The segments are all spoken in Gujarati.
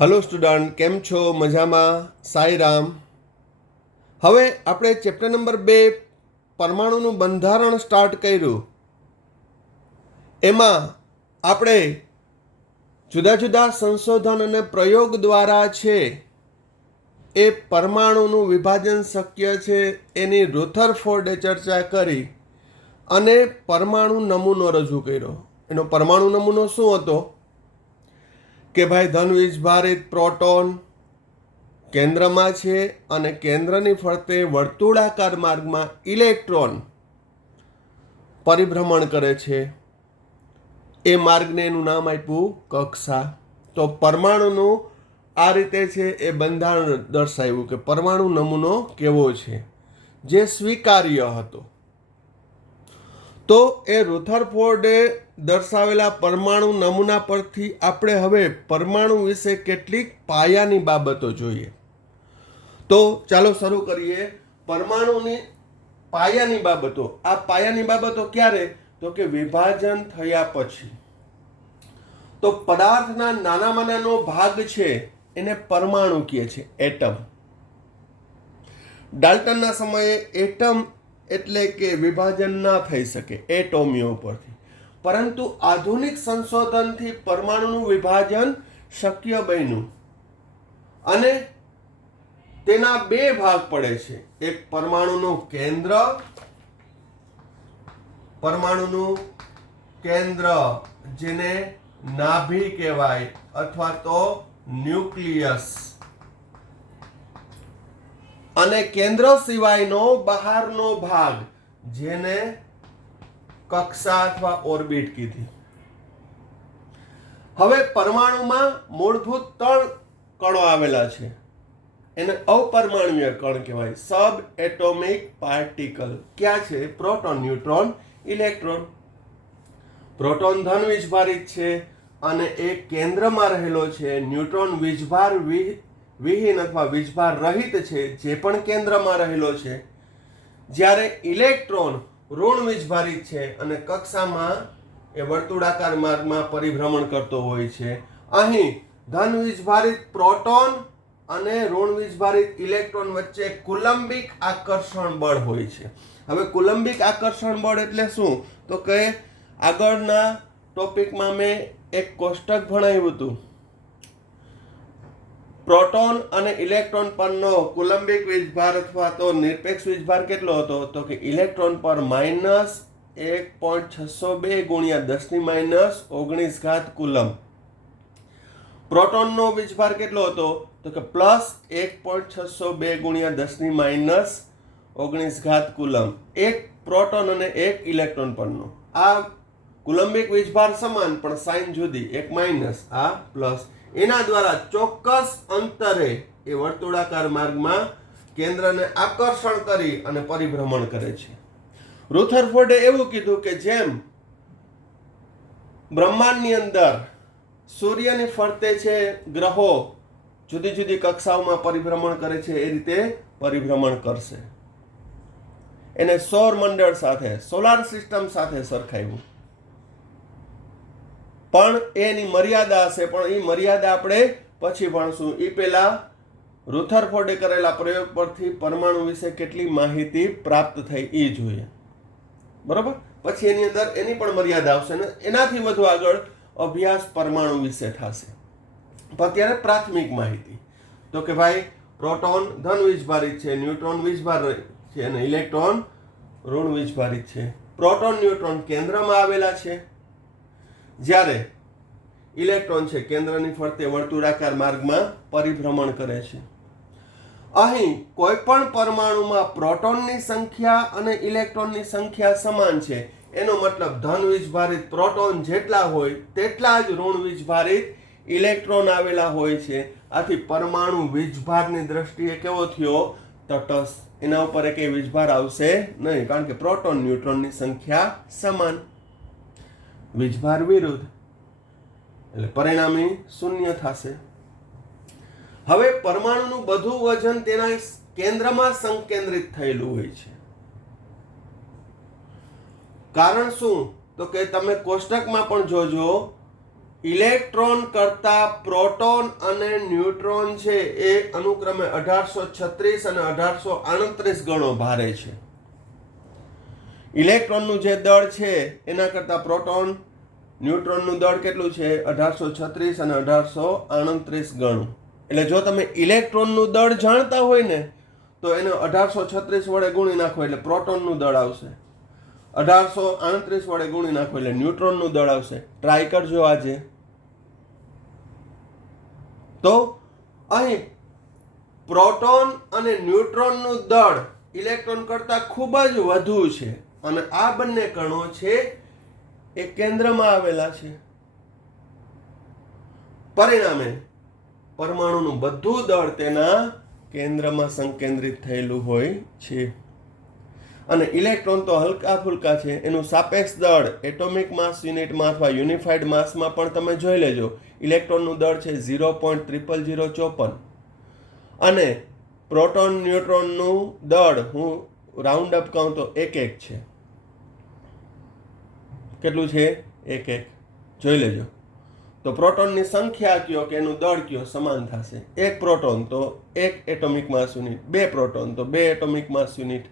હલો સ્ટુડન્ટ, કેમ છો? મજામાં? સાંઈરામ. હવે આપણે ચેપ્ટર નંબર 2 પરમાણુનું બંધારણ સ્ટાર્ટ કર્યું. એમાં આપણે જુદા જુદા સંશોધન અને પ્રયોગ દ્વારા છે એ પરમાણુનું વિભાજન શક્ય છે એની રુથરફોર્ડે ચર્ચા કરી અને પરમાણુ નમૂનો રજૂ કર્યો. એનો પરમાણુ નમૂનો શું હતો કે ભાઈ ધનવીજભારિત પ્રોટોન કેન્દ્રમાં છે અને કેન્દ્રની ફરતે વર્તુળાકાર માર્ગમાં ઇલેક્ટ્રોન પરિભ્રમણ કરે છે. એ માર્ગને એનું નામ આપ્યું કક્ષા. તો પરમાણુનું આ રીતે છે એ બંધારણ દર્શાવ્યું કે પરમાણુ નમૂનો કેવો છે જે સ્વીકાર્ય હતો. તો એ રુથરફોર્ડે દર્શાવેલા પરમાણુ નમૂના પરથી આપણે હવે પરમાણુ વિશે કેટલીક પાયાની બાબતો જોઈએ. તો ચાલો શરૂ કરીએ. પરમાણુની પાયાની બાબતો. આ પાયાની બાબતો ક્યારે? તો કે વિભાજન થયા પછી. તો પદાર્થના નાનામાં નાનો ભાગ છે એને પરમાણુ કહે છે, એટમ. ડાલ્ટનના સમયે એટમ એટલે કે વિભાજન ના થઈ શકે એટોમિયો પરથી, પરંતુ આધુનિક સંશોધનથી પરમાણુનું વિભાજન શક્ય બન્યું અને તેના બે ભાગ પડે છે. એક પરમાણુનું કેન્દ્ર જેને નાભી કહેવાય અથવા તો ન્યુક્લિયસ, અને કેન્દ્ર સિવાયનો બહારનો ભાગ જેને કક્ષા અથવા ઓર્બિટ કીધી. હવે પરમાણુમાં મૂળભૂત 3 કણો આવેલા છે. એને અપરમાણુય કણ કહેવાય, સબ એટોમિક પાર્ટિકલ. ક્યાં છે? Proton, neutron, electron. પ્રોટોન ધન વીજભારિત છે અને એ કેન્દ્રમાં રહેલો છે. ન્યુટ્રોન વીજભાર વિહીન અથવા વીજભાર રહિત છે, જે પણ કેન્દ્રમાં રહેલો છે. જ્યારે ઇલેક્ટ્રોન ઋણ વીજભારિત છે અને કક્ષામાં એ વર્તુળાકાર માર્ગમાં પરિભ્રમણ કરતો હોય છે. અહીં ધન વીજભારિત પ્રોટોન અને ઋણ વીજભારિત ઇલેક્ટ્રોન વચ્ચે કુલંબિક આકર્ષણ બળ હોય છે. હવે કુલંબિક આકર્ષણ બળ એટલે શું? તો કે આગળના ટોપિકમાં મેં એક કોષ્ટક ભણાવ્યું હતું. પ્રોટોન અને ઇલેક્ટ્રોન પરનો કુલંબિક વીજભાર અથવા તો નિરપેક્ષ વીજભાર કેટલો હતો? તો કે ઇલેક્ટ્રોન પર -1.602 × 10⁻19 કુલમ. પ્રોટોનનો વીજભાર કેટલો હતો? તો કે +1.602 × 10⁻19 કુલમ. એક પ્રોટોન અને એક ઇલેક્ટ્રોન પરનો. આ કુલંબિક વીજભાર સમાન પણ સાઇન જુદી, એક માઇનસ, આ પ્લસ. એના દ્વારા ચોક્કસ અંતરે એ વર્તુળાકાર માર્ગમાં કેન્દ્રને આકર્ષણ કરી અને પરિભ્રમણ કરે છે. રુથરફોર્ડે એવું કીધું કે જેમ બ્રહ્માંડની અંદર સૂર્યની ફરતે છે ગ્રહો જુદી જુદી કક્ષાઓમાં પરિભ્રમણ કરે છે, એ રીતે પરિભ્રમણ કરશે. એને સૌર મંડળ સાથે, સોલાર સિસ્ટમ સાથે સરખાવ્યું. પણ એની મર્યાદા હશે, પણ એ મર્યાદા આપણે પછી ભણશું. એ પહેલા રુથરફોર્ડે કરેલા પ્રયોગ પરથી પરમાણુ વિશે કેટલી માહિતી પ્રાપ્ત થઈ એ જોઈએ. બરોબર? પછી એની અંદર એની પણ મર્યાદા આવશે ને એનાથી વધુ આગળ અભ્યાસ પરમાણુ વિશે થશે. પણ અત્યારે પ્રાથમિક માહિતી તો કે ભાઈ પ્રોટોન ધન વીજભારિત છે, ન્યુટ્રોન વીજભારિત છે અને ઇલેક્ટ્રોન ઋણ વીજભારિત છે. પ્રોટોન ન્યુટ્રોન કેન્દ્રમાં આવેલા છે, જ્યારે ઇલેક્ટ્રોન છે કેન્દ્રની ફરતે વર્તુળાકાર માર્ગમાં પરિભ્રમણ કરે છે. અહીં કોઈ પણ પરમાણુમાં પ્રોટોનની સંખ્યા અને ઇલેક્ટ્રોનની સંખ્યા સમાન છે. એનો મતલબ ધન વીજભારિત પ્રોટોન જેટલા હોય તેટલા જ ઋણ વીજભારિત ઇલેક્ટ્રોન આવેલા હોય છે. આથી પરમાણુ વીજભારની દ્રષ્ટિએ કેવો થયો? તટસ્થ. એના ઉપર એક વીજભાર આવશે નહીં, કારણ કે પ્રોટોન ન્યુટ્રોનની સંખ્યા સમાન. વીજભાર વિરુદ્ધ એટલે પરિણામી શૂન્ય થશે. હવે પરમાણુનું બધું વજન તેના કેન્દ્રમાં સંકેન્દ્રિત થયેલું હોય છે. કારણ શું? તો કે તમે કોષ્ટકમાં પણ જોજો ઇલેક્ટ્રોન કરતા પ્રોટોન અને ન્યુટ્રોન છે એ અનુક્રમે 1836 અને 1838 ગણો ભારે છે. ઇલેક્ટ્રોનનું જે દળ છે એના કરતા પ્રોટોન ન્યુટ્રોનનું દળ કેટલું છે? 1836 અને 1838 ગણું. એટલે જો તમે ઇલેક્ટ્રોનનું દળ જાણતા હોય ને તો એને 1836 વડે ગુણી નાખો એટલે પ્રોટોનનું દળ આવશે. 1838 વડે ગુણી નાખો એટલે ન્યુટ્રોનનું દળ આવશે. ટ્રાય કરજો આજે. તો અહીં પ્રોટોન અને ન્યુટ્રોનનું દળ ઇલેક્ટ્રોન કરતાં ખૂબ જ વધુ છે અને આ બંને કણો છે એ કેન્દ્રમાં આવેલા છે. પરિણામે પરમાણુનું બધું દળ તેના કેન્દ્રમાં સંકેન્દ્રિત થયેલું હોય છે. અને ઇલેક્ટ્રોન તો હલકા ફુલકા છે, એનું સાપેક્ષ દળ એટોમિક માસ યુનિટમાં અથવા યુનિફાઈડ માસમાં પણ તમે જોઈ લેજો. ઇલેક્ટ્રોનનું દળ છે 0.0054 અને પ્રોટોન ન્યુટ્રોનનું દળ હું રાઉન્ડ અપ કહું તો 1 છે. કેટલું છે? 1 જોઈ લેજો. તો પ્રોટોનની સંખ્યા કયો કે એનું દળ કયો સમાન થશે. 1 પ્રોટોન તો 1 એટોમિક માસ યુનિટ, 2 પ્રોટોન તો 2 એટોમિક માસ યુનિટ.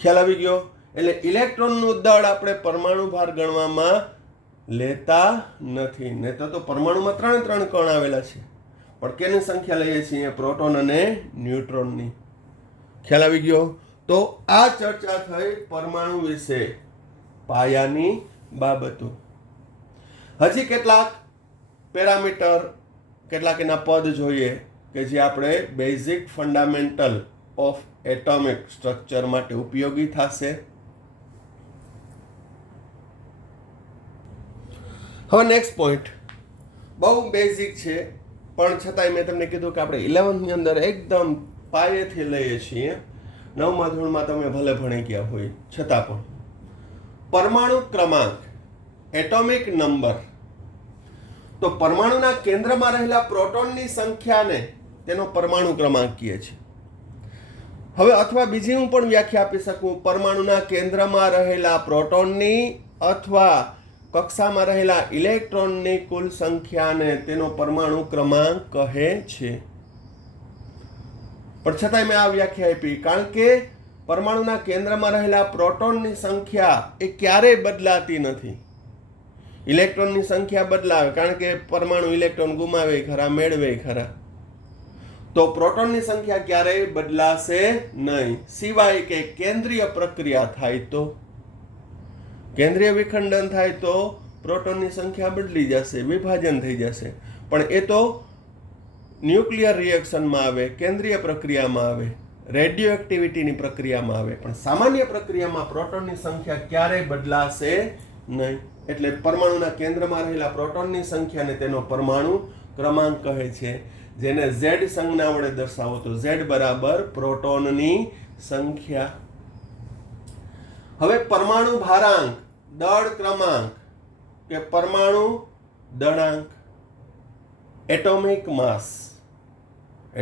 ખ્યાલ આવી ગયો? એટલે ઇલેક્ટ્રોનનું દળ આપણે પરમાણુ ભાર ગણવામાં લેતા નથી. નહીં તો પરમાણુમાં 3 કણ આવેલા છે, પણ કેની સંખ્યા લઈએ છીએ? પ્રોટોન અને ન્યુટ્રોનની. ખ્યાલ આવી ગયો? તો આ ચર્ચા થઈ પરમાણુ વિશે પાયાની બાબતો. હજી કેટલાક પેરામીટર, કેટલાક એના પદ જોઈએ કે જે આપણે basic fundamental of atomic structure માટે ઉપયોગી થશે. હવે નેક્સ્ટ પોઈન્ટ બહુ બેઝિક છે, પણ છતાંય મેં તમને કીધું કે આપણે 11th અંદર એકદમ પાયેથી લઈએ છીએ. 9મા ધોરણમાં તમે ભલે ભણી ગયા હોય છતાં પણ પરમાણુ ક્રમાંક, એટોમિક નંબર. તો પરમાણુના કેન્દ્રમાં રહેલા પ્રોટોનની સંખ્યાને તેનો પરમાણુ ક્રમાંક કહે છે. હવે અથવા બીજી હું પણ વ્યાખ્યા આપી શકું. પરમાણુના કેન્દ્રમાં રહેલા પ્રોટોનની અથવા કક્ષામાં રહેલા ઇલેક્ટ્રોનની કુલ સંખ્યાને તેનો પરમાણુ ક્રમાંક કહે છે. પણ છતાંય મેં આ વ્યાખ્યા આપી કારણ કે પરમાણુના કેન્દ્રમાં રહેલા પ્રોટોનની સંખ્યા એ ક્યારેય બદલાતી નથી. ઇલેક્ટ્રોનની સંખ્યા બદલાવે કારણ કે પરમાણુ ઇલેક્ટ્રોન ગુમાવે ખરા, મેળવે ખરા. તો પ્રોટોનની સંખ્યા ક્યારેય બદલાશે નહીં, સિવાય કે કેન્દ્રીય પ્રક્રિયા થાય તો. કેન્દ્રીય વિખંડન થાય તો પ્રોટોનની સંખ્યા બદલી જશે, વિભાજન થઈ જશે. પણ એ તો ન્યુક્લિયર રિએક્શનમાં આવે, કેન્દ્રીય પ્રક્રિયામાં આવે, રેડિયો એક્ટિવિટીની પ્રક્રિયામાં આવે. પણ સામાન્ય પ્રક્રિયામાં પ્રોટોનની સંખ્યા ક્યારેય બદલાશે નહીં. એટલે પરમાણુના કેન્દ્રમાં રહેલા પ્રોટોનની સંખ્યાને તેનો પરમાણુ ક્રમાંક કહે છે, જેને Z સંજ્ઞા વડે દર્શાવો તો Z બરાબર પ્રોટોનની સંખ્યા. હવે પરમાણુ ભારાંક, દળ ક્રમાંક કે પરમાણુ દળાંક, એટોમિક માસ.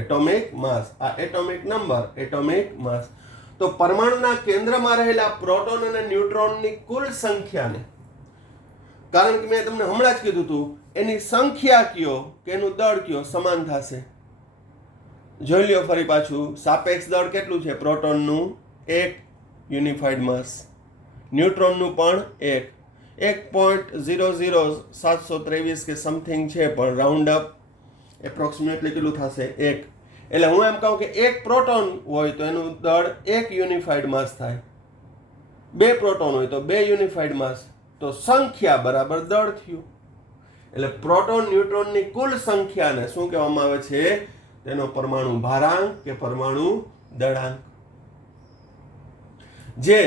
એટોમિક માસ, આ એટોમિક નંબર, એટોમિક માસ. તો પરમાણુના કેન્દ્રમાં રહેલા પ્રોટોન અને ન્યુટ્રોનની કુલ સંખ્યાને, કારણ કે મેં તમને હમણાં જ કીધું હતું, એની સંખ્યા કયો કે એનું દળ કયો સમાન થશે. જોઈ લ્યો ફરી પાછું. સાપેક્ષ દળ કેટલું છે? પ્રોટોનનું 1 યુનિફાઈડ માસ, ન્યુટ્રોનનું પણ 1.00723 કે સમથિંગ છે, પણ રાઉન્ડ અપ એપ્રોક્સિમેટલી કેટલું થશે? 1. એટલે હું એમ કહું કે 1 પ્રોટોન હોય તો એનું દળ 1 યુનિફાઈડ માસ થાય. 2 પ્રોટોન હોય તો 2 યુનિફાઈડ માસ. તો સંખ્યા બરાબર દળ થયું. એટલે પ્રોટોન ન્યુટ્રોનની કુલ સંખ્યાને શું કહેવામાં આવે છે? તેનો પરમાણુ ભારાંક કે પરમાણુ દળાંક. જે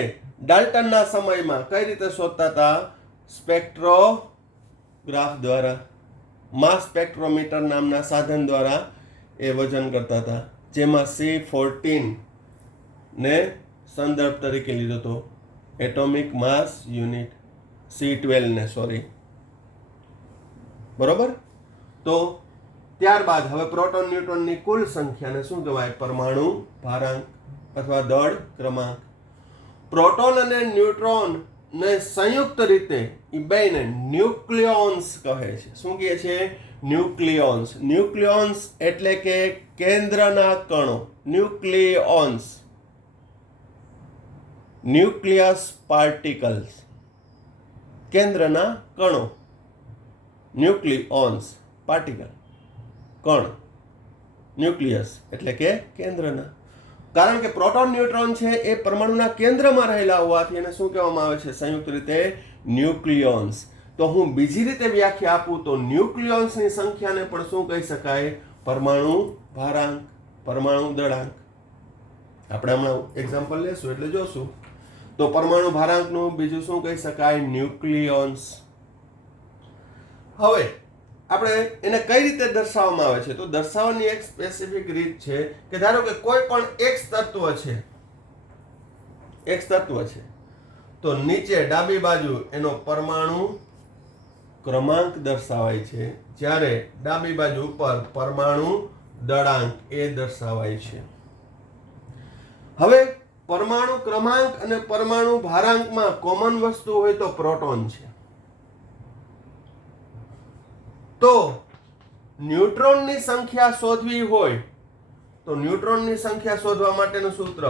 ડાલ્ટનના સમયમાં કઈ રીતે શોધતા હતા? સ્પેક્ટ્રોગ્રાફ દ્વારા, માસ સ્પેક્ટ્રોમીટર નામના સાધન દ્વારા એ વજન કરતા હતા, જેમાં C14 ને સંદર્ભ તરીકે લીધો હતો, એટોમિક માસ યુનિટ. C12 ને સોરી, બરોબર. તો ત્યારબાદ હવે પ્રોટોન ન્યુટ્રોનની કુલ સંખ્યાને શું કહેવાય? પરમાણુ ભારાંક અથવા દળ ક્રમાંક. પ્રોટોન અને ન્યુટ્રોન ને સંયુક્ત રીતે એ બેને ન્યુક્લિયોન્સ કહે છે. શું કહે છે? ન્યુક્લિયોન્સ. ન્યુક્લિયોન્સ એટલે કે કેન્દ્રના કણો. ન્યુક્લિયોન્સ, ન્યુક્લિયસ પાર્ટિકલ્સ, કેન્દ્રના કણો. ન્યુક્લિયોન્સ પાર્ટિકલ, કણ. ન્યુક્લિયસ એટલે કે કેન્દ્રના. કારણ કે પ્રોટોન ન્યુટ્રોન છે એ પરમાણુના કેન્દ્રમાં રહેલા હોવાથી એને શું કહેવામાં આવે છે? સંયુક્ત રીતે ન્યુક્લિયોન્સ. તો હું બીજી રીતે વ્યાખ્યા આપું તો ન્યુક્લિયોન્સની સંખ્યાને પણ શું કહી શકાય? પરમાણુ ભારાંક, પરમાણુ દળાંક. આપણે હમણાં એક્ઝામ્પલ લેશું એટલે જોશું. તો પરમાણુ ભારાંકનું બીજું શું કહી શકાય? ન્યુક્લિયોન્સ. હવે આપણે એને કઈ રીતે દર્શાવવામાં આવે છે? તો દર્શાવવાની એક સ્પેસિફિક રીત છે કે ધારો કે કોઈ પણ એક તત્વ છે તો નીચે ડાબી બાજુ એનો પરમાણુ ક્રમાંક દર્શાવાય છે, જ્યારે ડાબી બાજુ ઉપર પરમાણુ દળાંક એ દર્શાવાય છે. હવે પરમાણુ ક્રમાંક અને પરમાણુ ભારાંકમાં કોમન વસ્તુ હોય તો પ્રોટોન છે. તો ન્યુટ્રોનની સંખ્યા શોધવી હોય તો ન્યુટ્રોનની સંખ્યા શોધવા માટેનું સૂત્ર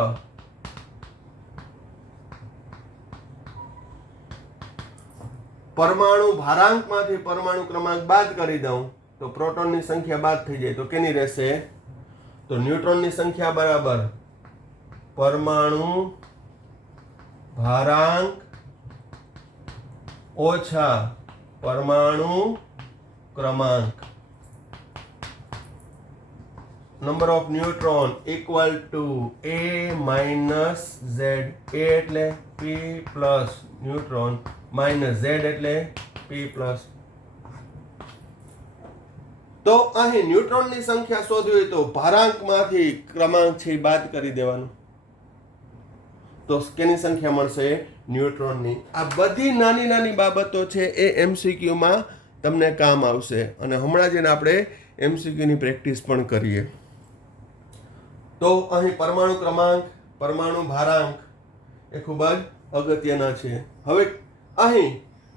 પરમાણુ ભારાંકમાંથી પરમાણુ ક્રમાંક બાદ કરી દઉં તો પ્રોટોનની સંખ્યા બાદ થઈ જાય. તો કેની રહેશે? તો ન્યુટ્રોનની સંખ્યા બરાબર પરમાણુ ભારાંક ઓછા પરમાણુ ક્રમાંક. Number of neutron equal to A minus Z. A એટલે P plus neutron minus Z એટલે P પ્લસ. તો અહીં ન્યુટ્રોનની સંખ્યા શોધવી હોય તો ભારાંકમાંથી ક્રમાંક છે બાદ કરી દેવાનું. તો કેની સંખ્યા મળશે? ન્યુટ્રોનની. આ બધી નાની નાની બાબતો છે એ MCQ માં તમને કામ આવશે અને હમણાં જ એને આપણે MCQની પ્રેક્ટિસ પણ કરીએ. તો અહીં પરમાણુ ક્રમાંક, પરમાણુ ભારાંક એ ખૂબ જ અગત્યના છે. હવે અહીં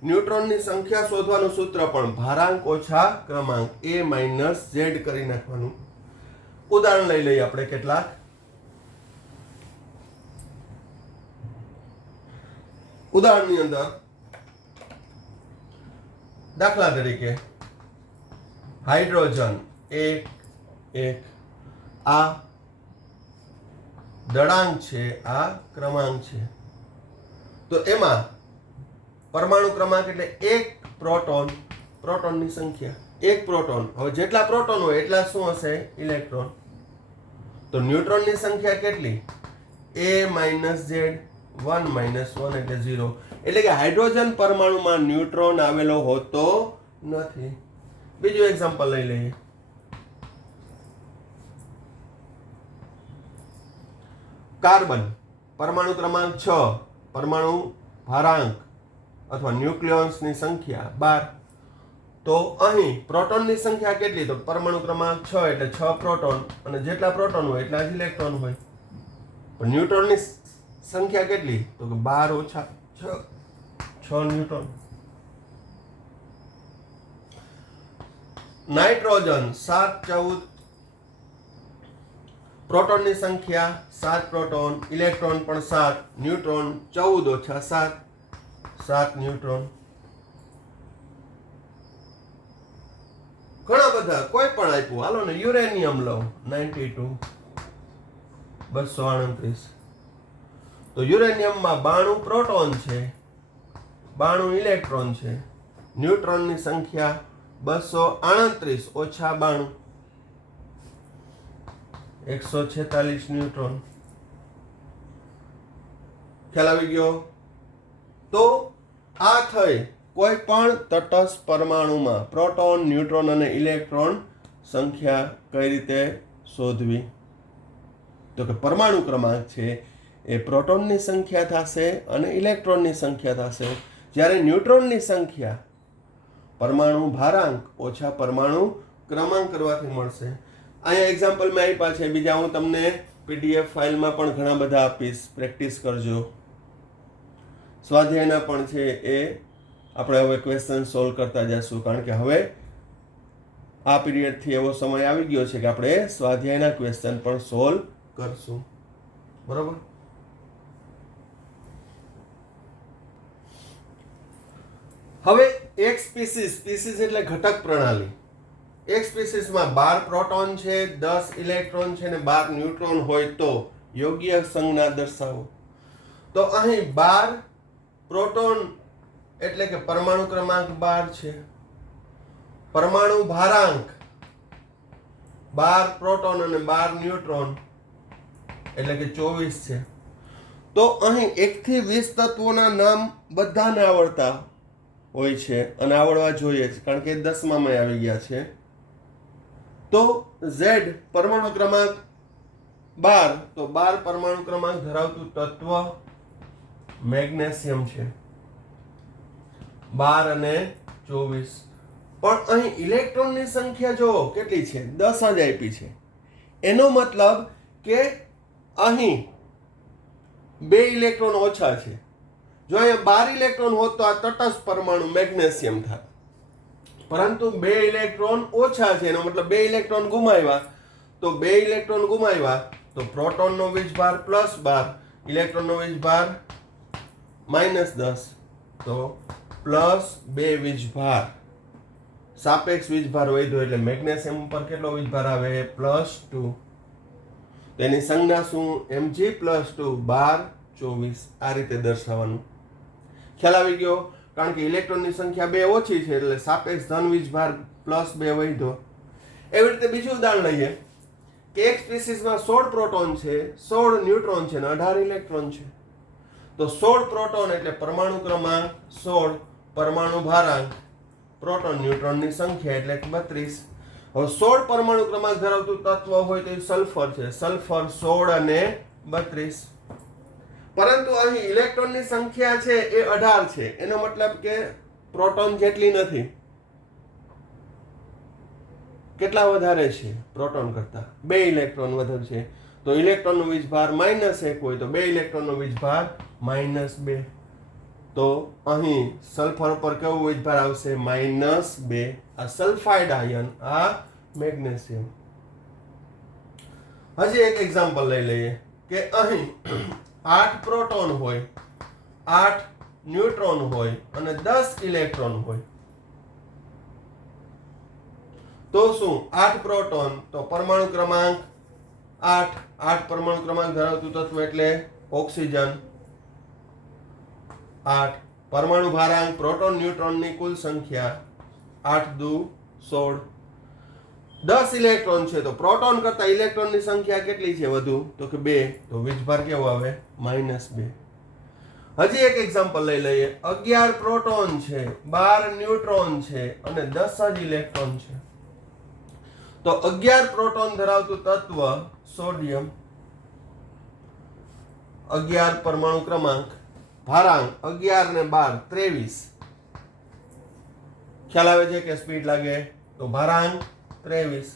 ન્યુટ્રોનની સંખ્યા શોધવાનું સૂત્ર પણ ભારાંક ઓછા ક્રમાંક A માઇનસ Z કરી નાખવાનું. ઉદાહરણ લઈ લઈએ આપણે કેટલાક. ઉદાહરણની અંદર દાખલા તરીકે હાઇડ્રોજન 1 આ દળાંક છે, આ ક્રમાંક છે. તો એમાં પરમાણુ ક્રમાંક એટલે એક પ્રોટોન, પ્રોટોનની સંખ્યા એક પ્રોટોન. હવે જેટલા પ્રોટોન હોય એટલા શું હશે? ઇલેક્ટ્રોન. તો ન્યુટ્રોનની સંખ્યા કેટલી? A minus Z. 1 માઇનસ 1 એટલે 0. એટલે કે હાઇડ્રોજન પરમાણુમાં ન્યુટ્રોન આવેલો હોતો નથી. બીજું એક્ઝામ્પલ લઈ લઈએ. કાર્બન પરમાણુ ક્રમાંક 6, પરમાણુ ભારાંક અથવા ન્યુક્લિયોન્સની સંખ્યા 12. તો અહીં પ્રોટોનની સંખ્યા કેટલી? તો પરમાણુ ક્રમાંક 6 એટલે 6 પ્રોટોન અને જેટલા પ્રોટોન હોય એટલા જ ઇલેક્ટ્રોન હોય. પણ ન્યુટ્રોનની સંખ્યા કેટલી? તો કે 12 ઓછા 6 ન્યુટ્રોન. નાઇટ્રોજન 7 14 પ્રોટોનની સંખ્યા 7 પ્રોટોન, ઇલેક્ટ્રોન પણ 7, ન્યુટ્રોન 14 ઓછા 7 ન્યુટ્રોન. ઘણા બધા કોઈ પણ આપ્યું. હાલો ને યુરેનિયમ લો 92 238. તો યુરેનિયમમાં 92 પ્રોટોન છે, 92 ઇલેક્ટ્રોન છે. ન્યુટ્રોનની સંખ્યા 238 ઓછા 92 146 ન્યુટ્રોન. ખ્યાલ આવી ગયો? તો આ થઈ કોઈ પણ તટસ્થ પરમાણુમાં પ્રોટોન, ન્યુટ્રોન અને ઇલેક્ટ્રોન સંખ્યા કઈ રીતે શોધવી. તો કે પરમાણુ ક્રમાંક છે એ પ્રોટોનની સંખ્યા થશે અને ઇલેક્ટ્રોનની સંખ્યા થશે, જ્યારે ન્યુટ્રોનની સંખ્યા પરમાણુ ભારાંક ઓછા પરમાણુ ક્રમાંક કરવાથી મળશે. અહીંયા એક્ઝામ્પલ મેં આપ્યા છે, બીજા હું તમને PDF ફાઇલમાં પણ ઘણા બધા આપીશ, પ્રેક્ટિસ કરજો. સ્વાધ્યાયના પણ છે એ આપણે હવે ક્વેશ્ચન સોલ્વ કરતા જઈશું, કારણ કે હવે આ પીરિયડથી એવો સમય આવી ગયો છે કે આપણે સ્વાધ્યાયના ક્વેશ્ચન પણ સોલ્વ કરશું. બરોબર. હવે એક સ્પીસીસ એટલે ઘટક પ્રણાલી. એક સ્પીસીસમાં 12 પ્રોટોન છે, 10 ઇલેક્ટ્રોન છે અને 12 ન્યુટ્રોન હોય તો યોગ્ય સંજ્ઞા દર્શાવો. તો અહીં 12 પ્રોટોન એટલે કે પરમાણુ ક્રમાંક 12 છે, પરમાણુ ભારાંક 12 પ્રોટોન અને 12 ન્યુટ્રોન એટલે કે 24 છે. તો અહીં 1 થી 20 તત્વોના નામ બધાને આવડતા હોય છે અને આવડવા જોઈએ છે, કારણ કે 10માં આવી ગયા છે. તો Z પરમાણુ ક્રમાંક 12, તો 12 પરમાણુ ક્રમાંક ધરાવતું તત્વ મેગ્નેશિયમ છે, 12 અને 24. પણ અહીં ઇલેક્ટ્રોનની સંખ્યા જો કેટલી છે, 10 જ આપી છે. એનો મતલબ કે અહીં 2 ઇલેક્ટ્રોન ઓછા છે. જો અહીંયા 12 ઇલેક્ટ્રોન હોત તો આ તટસ્થ પરમાણુ મેગ્નેશિયમ થાત, પરંતુ 2 ઇલેક્ટ્રોન ઓછા છે, એનો મતલબ 2 ઇલેક્ટ્રોન ગુમાવ્યા. તો 2 ઇલેક્ટ્રોન ગુમાવ્યા તો પ્રોટોનનો વીજભાર +12, ઇલેક્ટ્રોનનો વીજભાર -10, તો +2 વીજભાર. સાપેક્ષ વીજભાર વધ્યો એટલે મેગ્નેશિયમ ઉપર કેટલો વીજભાર આવે, +2. તેની સંજ્ઞા શું, Mg+2, 12, 24. આ રીતે દર્શાવવાનું. ખ્યાલ આવી ગયો? કારણ કે ઇલેક્ટ્રોનની સંખ્યા 2 ઓછી છે એટલે સાપેક્ષ ધન વીજભાર +2 વધ્યો. એવી રીતે બીજું ઉદાહરણ લઈએ કે એક સ્પીસીસમાં 16 પ્રોટોન છે, 16 ન્યુટ્રોન છે અને 18 ઇલેક્ટ્રોન છે. તો 16 પ્રોટોન એટલે પરમાણુ ક્રમાંક 16, પરમાણુ ભારાંક, પ્રોટોન ન્યુટ્રોનની સંખ્યા એટલે 32. હવે 16 પરમાણુ ક્રમાંક ધરાવતું તત્વ હોય તો એ સલ્ફર છે, સલ્ફર 16 અને 32. પરંતુ અહીં ઇલેક્ટ્રોનની સંખ્યા છે એ 18 છે, એનો મતલબ કે પ્રોટોન જેટલી નથી. કેટલા વધારે છે પ્રોટોન કરતા, 2 ઇલેક્ટ્રોન વધારે છે. તો ઇલેક્ટ્રોનનો વીજભાર -1 હોય તો 2 ઇલેક્ટ્રોનનો વીજભાર -2. તો અહીં સલ્ફર પર કેવો વીજભાર આવશે, -2. આ સલ્ફાઇડ આયન, આ મેગ્નેશિયમ. હજી એક એક્ઝામ્પલ લઈ લઈએ કે અહીં 8 પ્રોટોન હોય, 8 ન્યુટ્રોન હોય અને 10 ઇલેક્ટ્રોન હોય. તો શું, 8 પ્રોટોન તો પરમાણુ ક્રમાંક 8 પરમાણુ ક્રમાંક ધરાવતું તત્વ એટલે ઓક્સિજન 8. પરમાણુ ભારાંક પ્રોટોન ન્યુટ્રોનની કુલ સંખ્યા 8 દુ 16. 10 ઇલેક્ટ્રોન છે તો પ્રોટોન કરતા ઇલેક્ટ્રોનની સંખ્યા કેટલી છે વધુ, તો કે 2. તો વીજભાર કેવો આવે, -2. હજી એક એક્ઝામ્પલ લઈ લઈએ. 11 પ્રોટોન છે, 12 ન્યુટ્રોન છે અને 10 જ ઇલેક્ટ્રોન છે. તો 11 પ્રોટોન ધરાવતું તત્વ સોડિયમ, 11 પરમાણુ ક્રમાંક, ભારાંક 11 ને 12 23. ખ્યાલ આવે છે કે સ્પીડ લાગે? તો ભારાંક 23.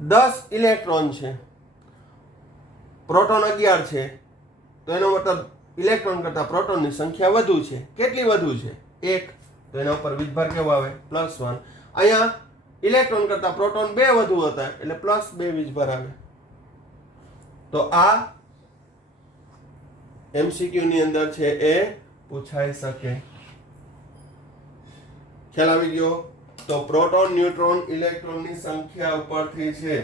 10 ઇલેક્ટ્રોન છે, પ્રોટોન 11 છે, તો એનો મતલબ ઇલેક્ટ્રોન કરતા પ્રોટોનની સંખ્યા વધુ છે. કેટલી વધુ છે, 1. તો એના ઉપર વીજભાર કેવો આવે, +1. અહીંયા ઇલેક્ટ્રોન કરતા પ્રોટોન 2 વધુ હતા એટલે +2 વીજભાર આવે. તો આ MCQ ની અંદર છે એ પૂછાઈ શકે. ખ્યાલ આવી ગયો? તો પ્રોટોન, ન્યુટ્રોન, ઇલેક્ટ્રોનની સંખ્યા ઉપરથી છે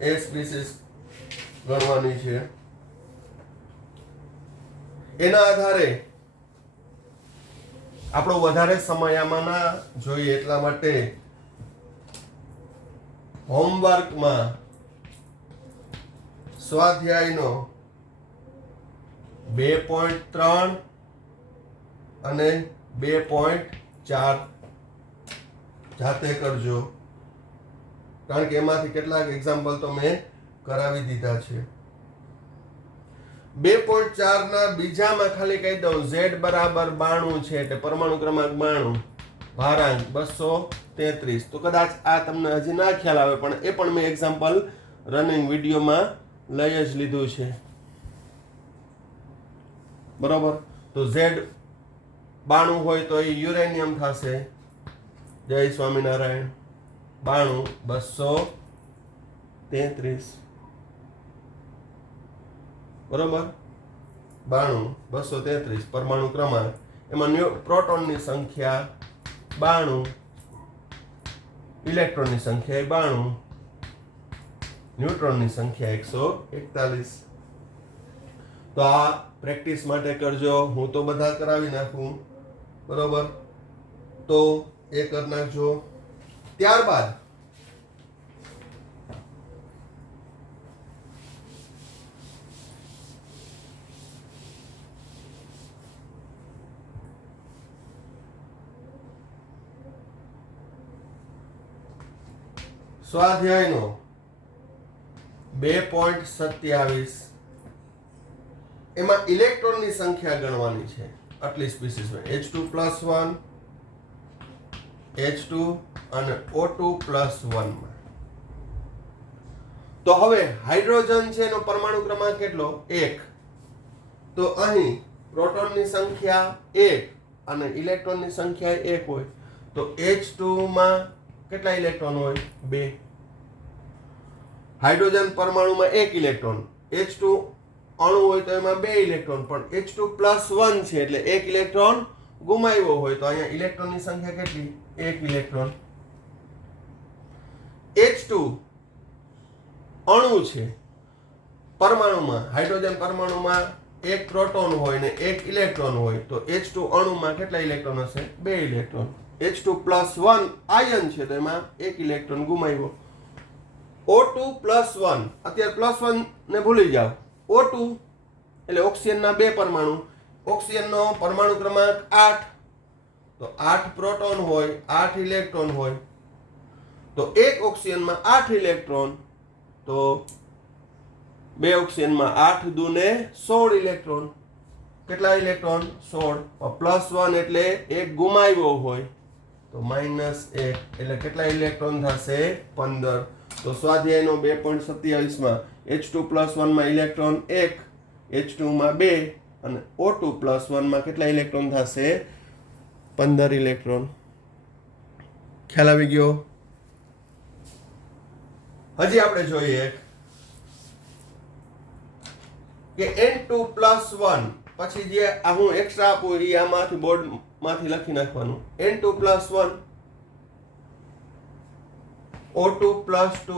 એ સ્પીસીસ ગણવાની છે. એના આધારે આપણો વધારે સમય આમાં ના જોઈએ એટલા માટે હોમવર્કમાં સ્વાધ્યાયનો 2.3 અને 2.4 જાતે કરજો, કારણ કે એમાંથી કેટલાક એક્ઝામ્પલ તો મેં કરાવી દીધા છે. 2.4 ના બીજામાં ખાલી કહી દઉં, Z બરાબર 92 છે એટલે પરમાણુ ક્રમાંક 92, ભારાંક 233. તો કદાચ આ તમને હજી ના ખ્યાલ આવે પણ એ પણ મેં એક્ઝામ્પલ રનિંગ વિડીયોમાં લઈ જ લીધું છે. બરોબર. તો Z 92 હોય તો એ યુરેનિયમ થશે. જય સ્વામિનારાયણ. 92 233 બરોબર. 92 233 પરમાણુ ક્રમાંક. એમાં પ્રોટોનની સંખ્યા 92, ઇલેક્ટ્રોનની સંખ્યા 92, ન્યુટ્રોનની સંખ્યા 141. તો આ પ્રેક્ટિસ માટે કરજો. હું તો બધા કરાવી નાખું બરોબર. તો એ કરી નાખજો. ત્યારબાદ સ્વાધ્યાયનો 2.27 એમાં ઇલેક્ટ્રોનની સંખ્યા ગણવાની છે. આટલી સ્પીસીસમાં H2+1, H2 અને O2+1 માં. તો હવે હાઇડ્રોજન છે એનો પરમાણુ ક્રમાંક કેટલો? 1. તો અહીં પ્રોટોનની સંખ્યા 1 અને ઇલેક્ટ્રોનની સંખ્યા 1 હોય તો H2 માં કેટલા ઇલેક્ટ્રોન હોય? 2. હાઇડ્રોજન પરમાણુમાં 1 ઇલેક્ટ્રોન, H2 અણુ હોય તો એમાં 2 ઇલેક્ટ્રોન, પણ H2+1 છે એટલે 1 ઇલેક્ટ્રોન ગુમાવ્યો હોય તો અહીંયા ઇલેક્ટ્રોનની સંખ્યા કેટલી? 1 ઇલેક્ટ્રોન. H2 અણુ છે પરમાણુમાં, હાઇડ્રોજન પરમાણુમાં 1 પ્રોટોન હોય ને 1 ઇલેક્ટ્રોન હોય તો H2 અણુમાં કેટલા ઇલેક્ટ્રોન હશે? 2 ઇલેક્ટ્રોન. H2+1 આયન છે તો એમાં 1 ઇલેક્ટ્રોન ગુમાવ્યો. O2+1, અત્યારે +1 ને ભૂલી જાઓ. O2 એટલે ઓક્સિજનના 2 પરમાણુ, ઓક્સિજનનો પરમાણુ ક્રમાંક 8, તો 8 પ્રોટોન હોય, 8 ઇલેક્ટ્રોન હોય તો એક ઓક્સિજનમાં 8 ઇલેક્ટ્રોન, તો 2 ઓક્સિજનમાં 8 દુને 16 ઇલેક્ટ્રોન. કેટલા ઇલેક્ટ્રોન? 16. +1 એટલે એક ગુમાવ્યો હોય તો -1 એટલે કેટલા ઇલેક્ટ્રોન થશે? 15. તો સ્વાધ્યાયનો 2.27 માં H2+1 માં ઇલેક્ટ્રોન 1, H2 માં 2 અને O2+1 માં કેટલા ઇલેક્ટ્રોન થશે? 15 ઇલેક્ટ્રોન. ખ્યાલ આવી ગયો? હજી આપણે જોઈએ કે N2+1 પછી જે આ હું એક્સ્ટ્રા આપું એ આમાંથી બોર્ડમાંથી લખી નાખવાનું. N2+1, O2+2,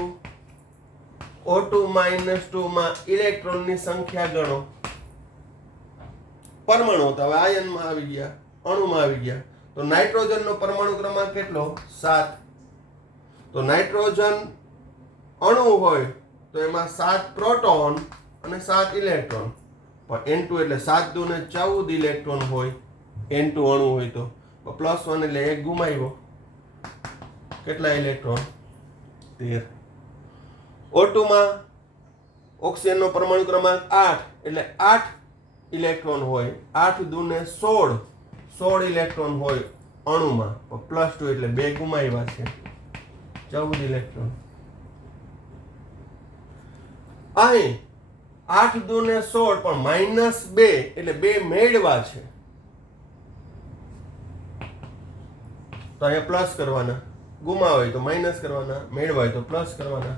O2-2 માં ઇલેક્ટ્રોનની સંખ્યા ગણો. પરમાણુ તો હવે આયનમાં આવી ગયા, અણુમાં આવી ગયા. તો નાઇટ્રોજનનો પરમાણુ ક્રમાંક કેટલો? 7. તો નાઇટ્રોજન અણુ હોય તો એમાં 7 પ્રોટોન અને 7 ઇલેક્ટ્રોન, પણ N2 એટલે 7 દુને 14 ઇલેક્ટ્રોન હોય. N2 અણુ હોય તો +1 એટલે 1 ગુમાવ્યો. કેટલા ઇલેક્ટ્રોન? 13. O2 માં ઓક્સિજનનો પરમાણુ ક્રમાંક 8 એટલે 8 ઇલેક્ટ્રોન હોય, 8 દુને 16, 16 ઇલેક્ટ્રોન હોય અણુમાં, +2 એટલે 2 ગુમાવ્યા છે, 14 ઇલેક્ટ્રોન. અહીં 8 દુને 16 પણ -2 એટલે 2 મેળવા છે તો અહીંયા પ્લસ કરવાના, ગુમાવે હોય તો માઇનસ કરવાના, મેળવા હોય તો પ્લસ કરવાના.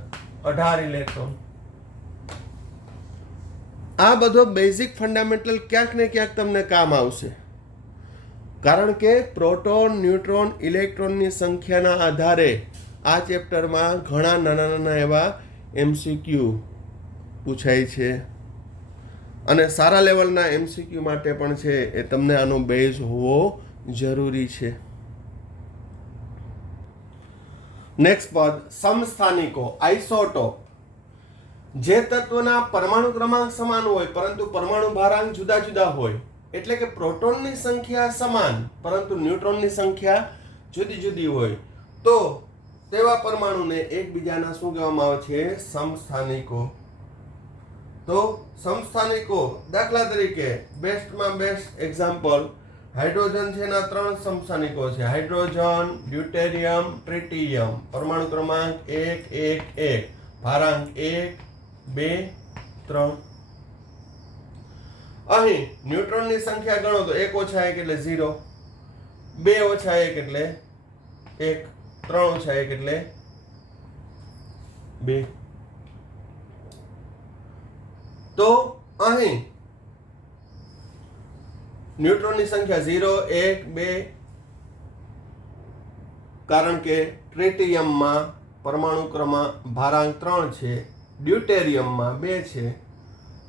18 ઇલેક્ટ્રોન. આ બધો બેઝિક ફંડામેન્ટલ ક્યાંક ને ક્યાંક તમને કામ આવશે, કારણ કે પ્રોટોન, ન્યુટ્રોન, ઇલેક્ટ્રોનની સંખ્યાના આધારે આ ચેપ્ટરમાં ઘણા નાના નાના એવા MCQ પૂછાય છે અને સારા લેવલના MCQ માટે પણ છે એ તમને આનો બેઝ હોવો જરૂરી છે. નેક્સ્ટ પદ સમસ્થાનિકો, આઇસોટોપ. જે તત્વના પરમાણુ ક્રમાંક સમાન હોય પરંતુ પરમાણુ ભારાંક જુદા જુદા હોય, એટલે કે પ્રોટોનની સંખ્યા સમાન પરંતુ ન્યુટ્રોનની સંખ્યા જુદી જુદી હોય, તો તેવા પરમાણુને એકબીજાના શું કહેવામાં આવે છે? સમસ્થાનિકો. તો સમસ્થાનિકો દાખલા તરીકે બેસ્ટમાં બેસ્ટ એક્ઝામ્પલ હાઇડ્રોજન છે એના 3 સમસ્થાનિકો છે. Hydrogen, deuterium, tritium. પરમાણુ ક્રમાંક 1 1 1, ભારાંક 1 2 3. અહીં ન્યુટ્રોનની સંખ્યા ગણો તો 1 - 1 એટલે 0, 2 ઓછા 1 એટલે 1, 3 ઓછા 1 એટલે 2. તો અહીં ન્યુટ્રોનની સંખ્યા 0, 1, 2, કારણ કે ટ્રિટિયમમાં પરમાણુ ભારાંક 3 છે, ડ્યુટેરિયમમાં 2 છે,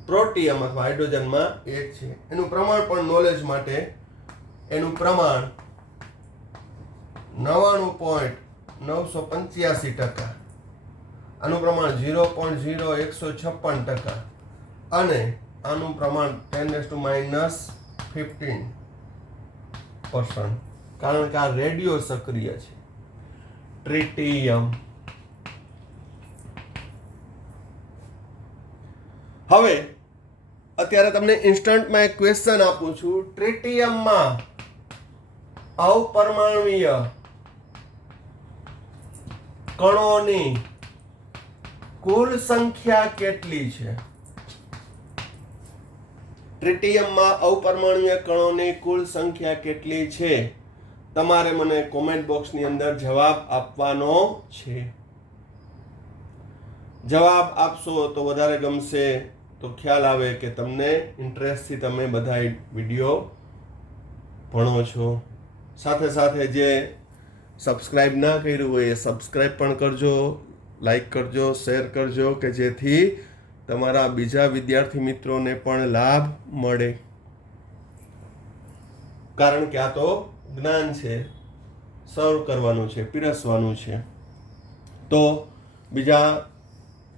પ્રોટિયમ અથવા હાઇડ્રોજનમાં 1 છે. એનું પ્રમાણ પણ નોલેજ માટે, એનું પ્રમાણ 99.985%, આનું પ્રમાણ 0.0156%, અને આનું પ્રમાણ 10⁻15%, કારણ કે આ રેડિયો સક્રિય છે ટ્રિટિયમ. હવે અત્યારે તમને ઇન્સ્ટન્ટમાં એક ક્વેશ્ચન આપું છું. ટ્રિટિયમમાં અપરમાણુય કણોની કુલ સંખ્યા કેટલી છે? ટ્રિટિયમમાં અપરમાણુય કણોની કુલ સંખ્યા કેટલી છે? તમારે મને કોમેન્ટ બોક્સની અંદર જવાબ આપવાનો છે. જવાબ આપશો તો વધારે ગમશે, તો ખ્યાલ આવે કે તમને ઇન્ટરેસ્ટથી તમે બધા વિડીયો ભણો છો. સાથે સાથે જે સબસ્ક્રાઇબ ના કર્યું હોય એ સબસ્ક્રાઇબ પણ કરજો, લાઈક કરજો, શેર કરજો, કે જેથી તમારા બીજા વિદ્યાર્થી મિત્રોને પણ લાભ મળે. કારણ કે આ તો જ્ઞાન છે, સર્વ કરવાનું છે, પીરસવાનું છે. તો બીજા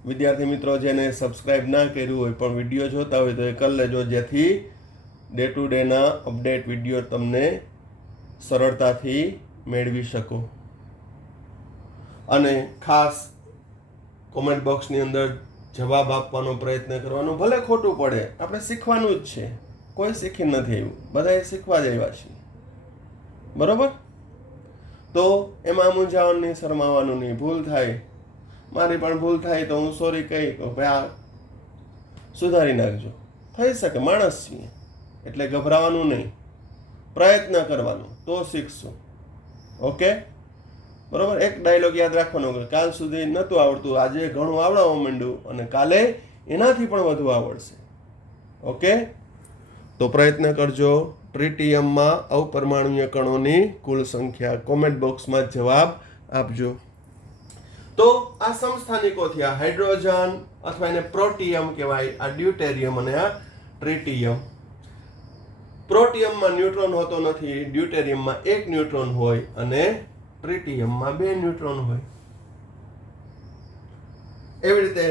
વિદ્યાર્થી મિત્રો જેને સબસ્ક્રાઇબ ના કર્યું હોય પણ વિડીયો જોતા હોય તો એ કરી લેજો, જેથી ડે ટુ ડેના અપડેટ વિડીયો તમને સરળતાથી મેળવી શકો. અને ખાસ કોમેન્ટ બોક્સની અંદર જવાબ આપવાનો પ્રયત્ન કરવાનો, ભલે ખોટું પડે, આપણે શીખવાનું જ છે. કોઈ શીખી નથી આવ્યું, બધાએ શીખવા જ આવ્યા છીએ, બરોબર? તો એમાં મૂંઝાવાનું નહીં, શરમાવાનું નહીં. ભૂલ થાય, મારી પણ ભૂલ થાય તો હું સોરી કહી કે ભાઈ આ સુધારી નાખજો. થઈ શકે, માણસ છીએ એટલે ગભરાવાનું નહીં, પ્રયત્ન કરવાનો, તો શીખશું. ઓકે, બરોબર? એક ડાયલોગ યાદ રાખવાનો કે કાલ સુધી નહોતું આવડતું, આજે ઘણું આવડવા માંડ્યું, અને કાલે એનાથી પણ વધુ આવડશે. ઓકે, તો પ્રયત્ન કરજો. ટ્રિટિયમમાં અપરમાણુય કણોની કુલ સંખ્યા કોમેન્ટ બોક્સમાં જવાબ આપજો. તો આ સમસ્થાનિકો થયા, હાઇડ્રોજન અથવા એને પ્રોટિયમ કહેવાય, આ ડ્યુટેરિયમ અને આ ટ્રિટિયમ. પ્રોટિયમમાં ન્યુટ્રોન હોતો નથી, ડ્યુટેરિયમમાં 1 ન્યુટ્રોન હોય અને ટ્રિટિયમમાં 2 ન્યુટ્રોન હોય. એવી રીતે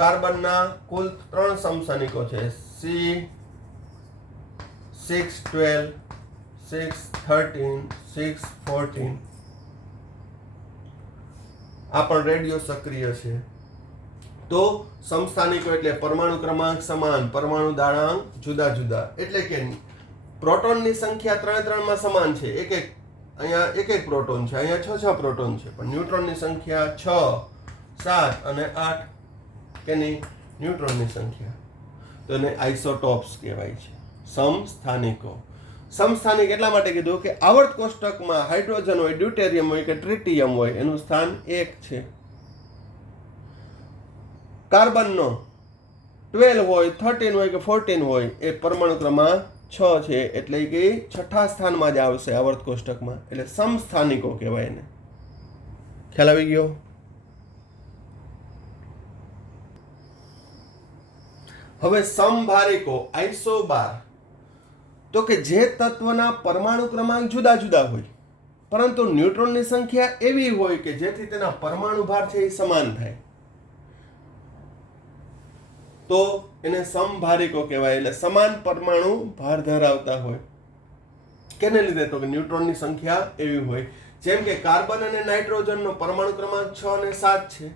કાર્બનના કુલ 3 સમસ્થાનિકો છે, C612, 613, 614. આ પણ રેડિયો સક્રિય છે. તો સમસ્થાનિકો એટલે પરમાણુ ક્રમાંક સમાન, પરમાણુ દાળાંક જુદા જુદા. એટલે કે પ્રોટોનની સંખ્યા 3 માં સમાન છે, અહીંયા એક પ્રોટોન છે, અહીંયા 6 પ્રોટોન છે, પણ ન્યુટ્રોનની સંખ્યા 6, 7 અને 8 કે નહીં, ન્યુટ્રોનની સંખ્યા. તો એને આઇસોટોપ્સ કહેવાય છે, સમસ્થાનિકો. સમસ્થાનિક એટલા માટે કીધું કે આવર્ત કોષ્ટકમાં હાઇડ્રોજન હોય, ડ્યુટેરિયમ હોય કે ટ્રિટિયમ હોય, એનું સ્થાન 1 છે. કાર્બનનો 12 હોય, 13 હોય કે 14 હોય, એ પરમાણુ ક્રમાંક 6 છે, એટલે કે 6થા સ્થાનમાં જ આવશે આવર્ત કોષ્ટકમાં. એટલે સમસ્થાનિકો કહેવાય એને. ખ્યાલ આવી ગયો? હવે સમભારિકો, આઇસોબાર, તો કે જે તત્વના પરમાણુ ક્રમાંક જુદા જુદા હોય, પરંતુ ન્યુટ્રોનની સંખ્યા એવી હોય કે જેથી તેના પરમાણુ ભાર છે એ સમાન થાય, તો એને સમભારિકો કહેવાય. એટલે સમાન પરમાણુ ભાર ધરાવતા હોય. કેને લીધે? તો કે ન્યુટ્રોનની સંખ્યા એવી હોય. જેમ કે કાર્બન અને નાઇટ્રોજનનો પરમાણુ ક્રમાંક 6 અને 7 છે,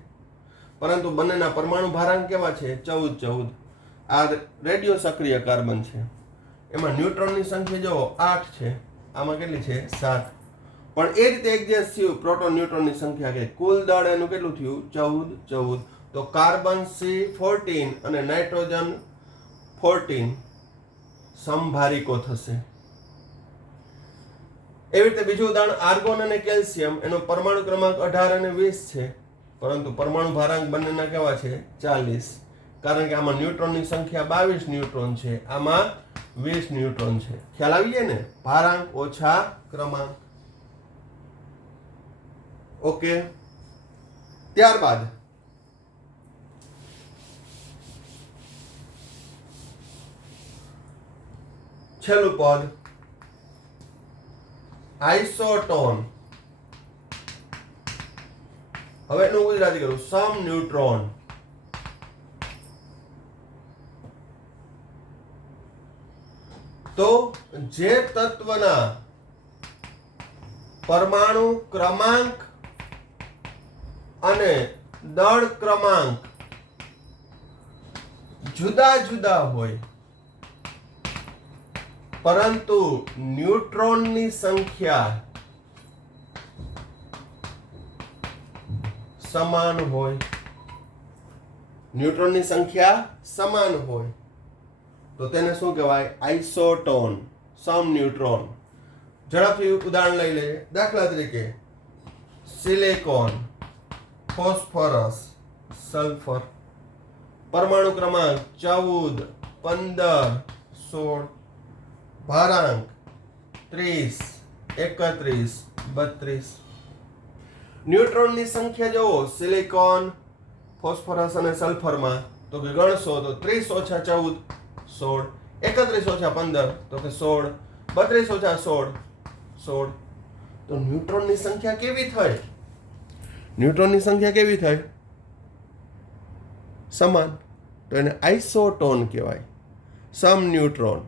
પરંતુ બંનેના પરમાણુ ભારાંક કેવા છે? 14. આ રેડિયો સક્રિય કાર્બન છે, એમાં ન્યુટ્રોનની સંખ્યા જો 8 છે, આમાં કેટલી છે? 7. પણ એ રીતે એડજસ્ટ થયું પ્રોટોન ન્યુટ્રોનની સંખ્યા, કે કુલ દળ એનું કેટલું થયું? 14. તો કાર્બન C14 અને નાઇટ્રોજન 14 સમભારિકો થશે. એવી રીતે બીજું ઉદાહરણ આર્ગોન અને કેલ્શિયમ, એનો પરમાણુ ક્રમાંક 18 અને 20 છે, પરંતુ પરમાણુ ભારાંક બંનેના કેવા છે 40, કારણ કે આમાં ન્યુટ્રોનની સંખ્યા 22 ન્યુટ્રોન છે, આમાં 20 ન્યુટ્રોન છે. ખ્યાલ આવી જાય ને? ભારાંક ઓછા ક્રમાંક. ઓકે. ત્યારબાદ છેલ્લું પદ આઇસોટોન. હવે એનું ગુજરાતી કરું, સમ ન્યુટ્રોન. તો જે તત્વના પરમાણુ ક્રમાંક અને દળ ક્રમાંક જુદા જુદા હોય, પરંતુ ન્યુટ્રોનની સંખ્યા સમાન હોય, ન્યુટ્રોનની સંખ્યા સમાન હોય, તો તેને શું કહેવાય? આઇસોટોન, સમ ન્યુટ્રોન. ઝડપથી ઉદાહરણ લઈ લઈએ. દાખલા તરીકે સિલિકોન, ફોસ્ફરસ, સલ્ફર, પરમાણુ ક્રમાંક 14, 15, 16, ભારાંક 30, 31, 32. ન્યુટ્રોનની સંખ્યા જોવો સિલિકોન, ફોસ્ફરસ અને સલ્ફરમાં, તો કે ગણશો તો 30 ઓછા 14 16, 31 ઓછા 15 તો કે 16, 32 ઓછા 16 16. તો ન્યુટ્રોનની સંખ્યા કેવી થઈ? ન્યુટ્રોનની સંખ્યા કેવી થઈ? સમાન. તો એને આઇસોટોન કહેવાય, સમ ન્યુટ્રોન.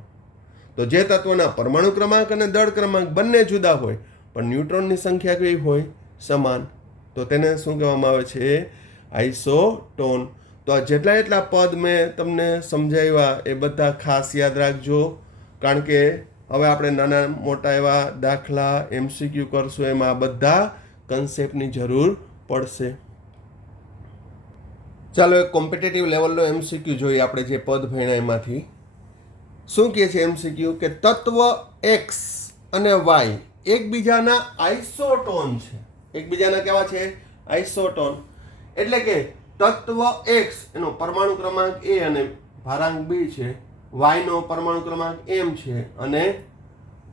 તો જે તત્વના પરમાણુ ક્રમાંક અને દળ ક્રમાંક બંને જુદા હોય, પણ ન્યુટ્રોનની સંખ્યા કેવી હોય? સમાન. તો તેને શું કહેવામાં આવે છે? આઇસોટોન. તો આ જેટલા પદ મેં તમને સમજાવ્યા એ બધા ખાસ યાદ રાખજો, કારણ કે હવે આપણે નાના મોટા એવા દાખલા MCQ કરશું, એમાં આ બધા કન્સેપ્ટની જરૂર પડશે. ચાલો એક કોમ્પિટિટિવ લેવલનો MCQ જોઈએ આપણે જે પદ ભણ્યા એમાંથી. શું કહે છે MCQ? કે તત્વ X અને Y એકબીજાના આઇસોટોન છે. એકબીજાના કેવા છે? આઇસોટોન. એટલે કે તત્વ X એનો પરમાણુ ક્રમાંક A અને ભારાંક B છે, Y નો પરમાણુ ક્રમાંક M છે અને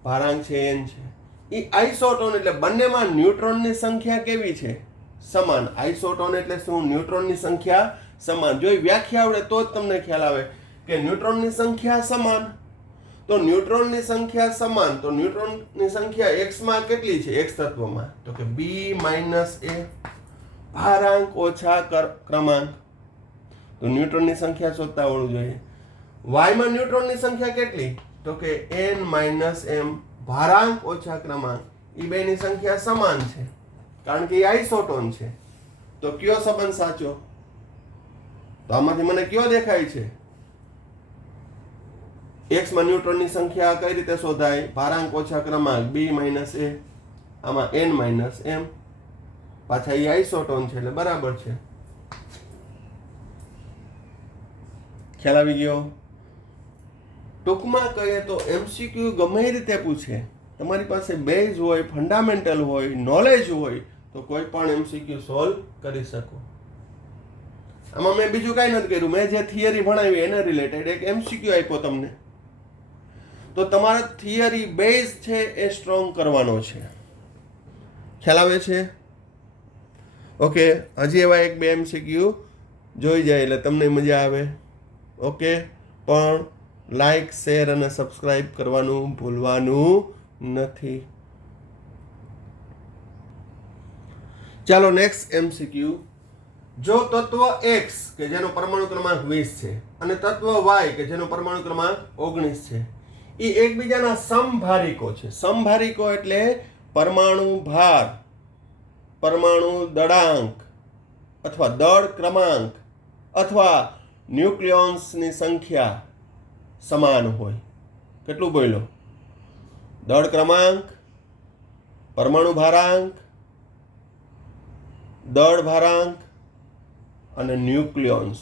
ભારાંક છે N છે. એ આઇસોટોન એટલે બંનેમાં ન્યુટ્રોનની સંખ્યા કેવી છે? સમાન. આઇસોટોન એટલે શું? ન્યુટ્રોનની સંખ્યા સમાન. જો એ વ્યાખ્યા આવડે તો જ તમને ખ્યાલ આવે કે ન્યુટ્રોનની સંખ્યા સમાન. તો ન્યુટ્રોનની સંખ્યા સમાન, તો ન્યુટ્રોનની સંખ્યા X માં કેટલી છે? X તત્વમાં, તો કે B - A, ભારાંક ઓછા ક્રમાંક. તો ન્યુટ્રોનની સંખ્યા શોધતા આવડવું જોઈએ. Y માં ન્યુટ્રોનની સંખ્યા કેટલી? તો કે N - M, ભારાંક ઓછા ક્રમાંક. એ બેની સંખ્યા સમાન છે, કારણ કે એ આઇસોટોન છે. તો કયો સંબંધ સાચો? તો આમાંથી મને કયો દેખાય છે? X માં ન્યુટ્રોનની સંખ્યા કઈ રીતે શોધાય? ભારાંક ઓછા ક્રમાંક B - A, આમાં N - M. પાછા એ આઇસોટોન છે એટલે બરાબર છે. ખ્યાલ આવી ગયો? ટૂંકમાં કહીએ તો MCQ ગમે એ રીતે પૂછે, તમારી પાસે બેઝ હોય, ફંડામેન્ટલ હોય, નોલેજ હોય, તો કોઈ પણ MCQ સોલ્વ કરી શકો. આમાં મેં બીજું કાંઈ નથી કર્યું. મેં જે થિયરી ભણાવી એને રિલેટેડ એક MCQ આપ્યો તમને. તો તમારા થિયરી બેઝ છે એ સ્ટ્રોંગ કરવાનો છે. ખ્યાલ આવે છે? ઓકે. હજી એવા 1-2 MCQ જોઈ જાય એટલે તમને મજા આવે. ઓકે. પણ લાઈક, શેર અને સબસ્ક્રાઇબ કરવાનું ભૂલવાનું નથી. ચાલો નેક્સ્ટ MCQ. જો તત્વ X કે જેનો પરમાણુ ક્રમાંક 20 છે અને તત્વ Y કે જેનો પરમાણુ ક્રમાંક 19 છે, એ એકબીજાના સમભારિકો છે. સમભારિકો એટલે પરમાણુ ભાર, પરમાણુ દળાંક અથવા દળ ક્રમાંક અથવા ન્યુક્લિયોન્સની સંખ્યા સમાન હોય. કેટલું બોલ્યો? દળ ક્રમાંક, પરમાણુ ભારાંક, દળ ભારાંક અને ન્યુક્લિયોન્સ